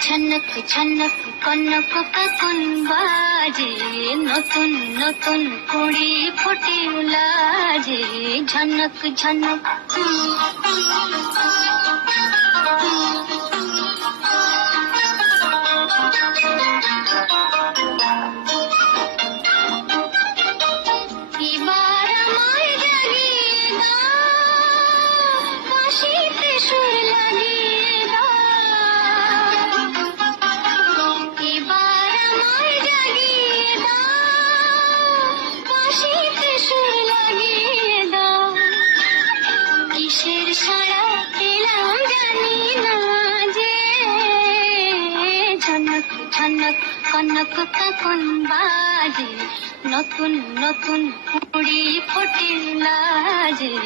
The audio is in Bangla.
ঝনক ঝনক কনক কাকুন বাজে নতুন নতুন কুড়ি ফোটে লাজে ঝনক ঝনক এবার সুর কিসের সারা পেলাম জানি না যে ঝনক ঝনক, কনক কখন বাজে। নতুন নতুন কুড়ি ফোটে লাজে।